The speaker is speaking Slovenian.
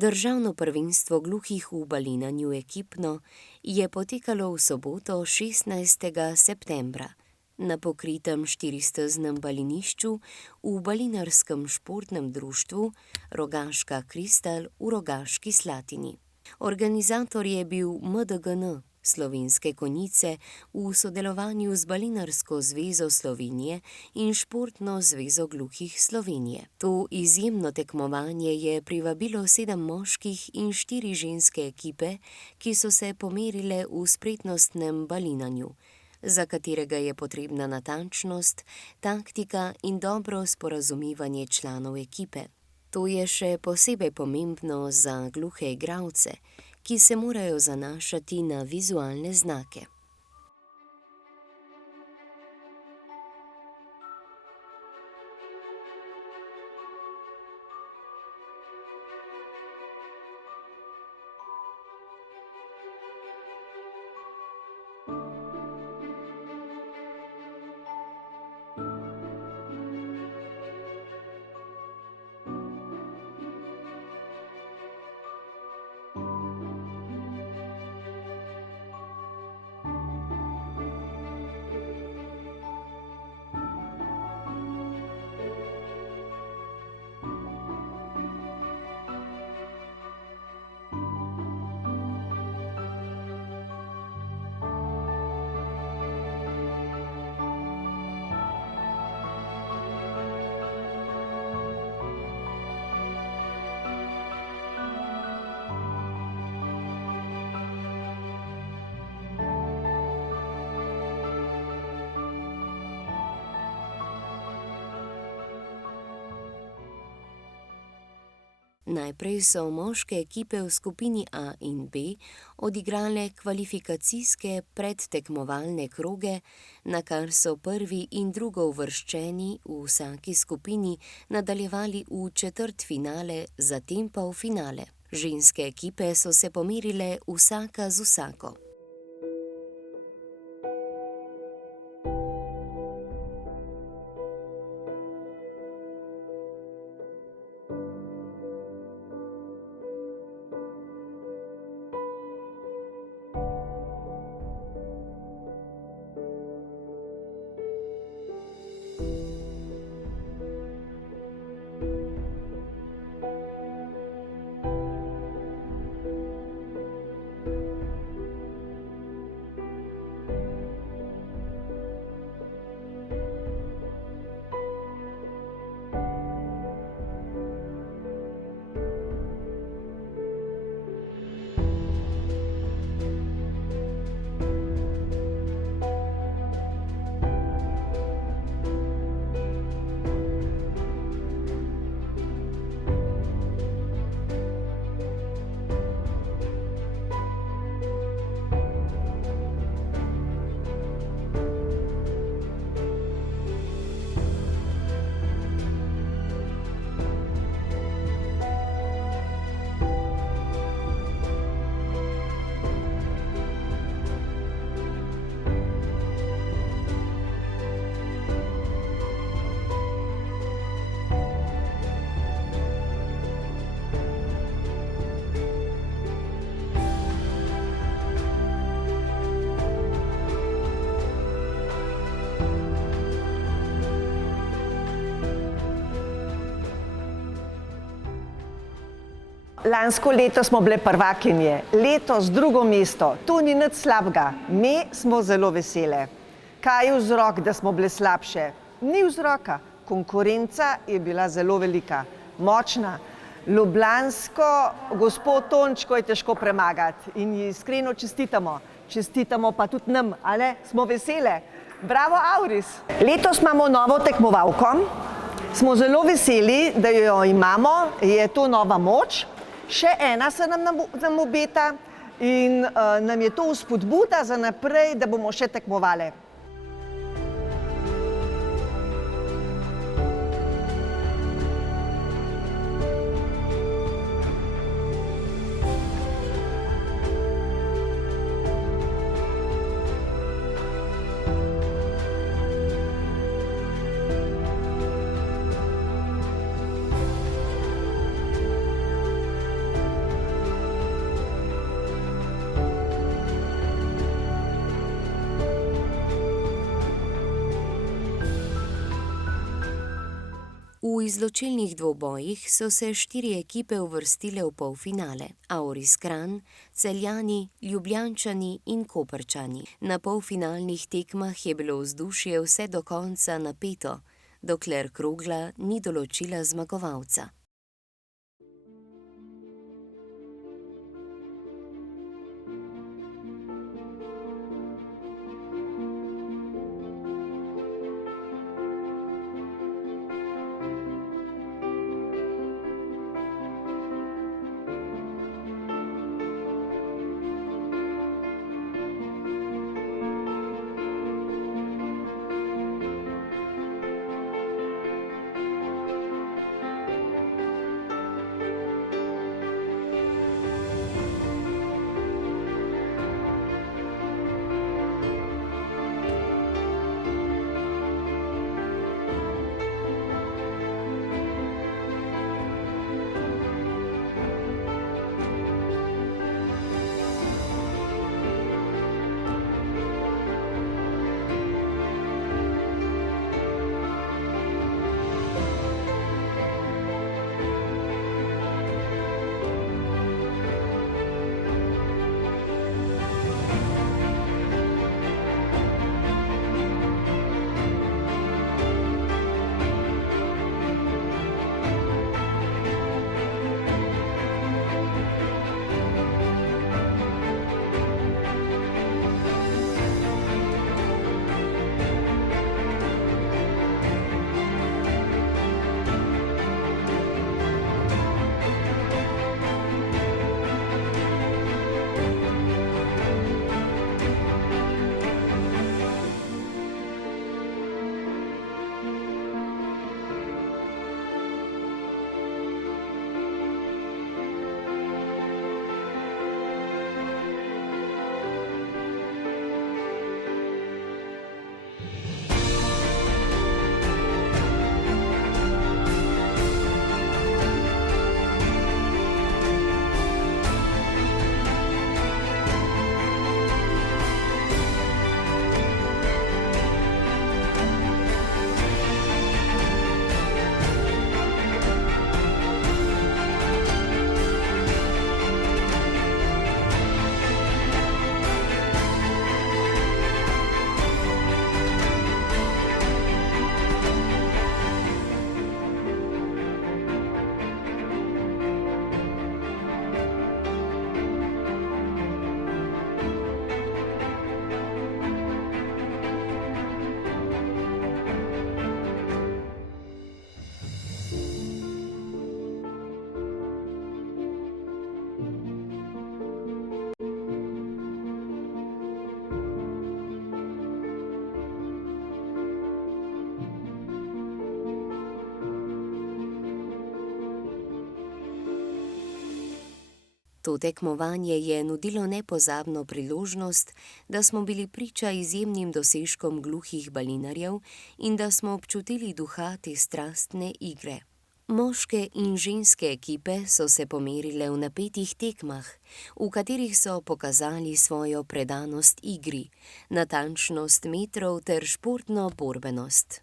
Državno prvenstvo gluhih v balinanju ekipno je potekalo v soboto 16. septembra na pokritem štiristeznem balinišču v Balinarskem športnem društvu Rogaška Kristal v Rogaški Slatini. Organizator je bil MDGN, Slovenske konjice, v sodelovanju z Balinarsko zvezo Slovenije in Športno zvezo gluhih Slovenije. To izjemno tekmovanje je privabilo 7 moških in 4 ženske ekipe, ki so se pomerile v spretnostnem balinanju, za katerega je potrebna natančnost, taktika in dobro sporazumevanje članov ekipe. To je še posebej pomembno za gluhe igralce, ki se morajo zanašati na vizualne znake. Najprej so moške ekipe v skupini A in B odigrale kvalifikacijske predtekmovalne kroge, nakar so prvi in drugouvrščeni v vsaki skupini nadaljevali v četrtfinale, zatem pa v finale. Ženske ekipe so se pomerile vsaka z vsako. Lansko leto smo bile prvakinje, letos drugo mesto, to ni nič slabega, mi smo zelo vesele. Kaj je vzrok, da smo bile slabše? Ni vzroka, konkurenca je bila zelo velika, močna. Ljubljansko gospod Tončko je težko premagati in ji iskreno čestitamo. Čestitamo pa tudi nam, ali smo vesele. Bravo, Auris! Letos imamo novo tekmovalko, smo zelo veseli, da jo imamo, je to nova moč. Še ena se nam obeta in nam je to vzpodbuda za naprej, da bomo še tekmovali. V izločilnih dvobojih so se 4 ekipe uvrstile v polfinale: Auris Kranj, Celjani, Ljubljančani in Koprčani. Na polfinalnih tekmah je bilo vzdušje vse do konca napeto, dokler krogla ni določila zmagovalca. To tekmovanje je nudilo nepozabno priložnost, da smo bili priča izjemnim dosežkom gluhih balinarjev in da smo občutili duha te strastne igre. Moške in ženske ekipe so se pomerile v napetih tekmah, v katerih so pokazali svojo predanost igri, natančnost metrov ter športno borbenost.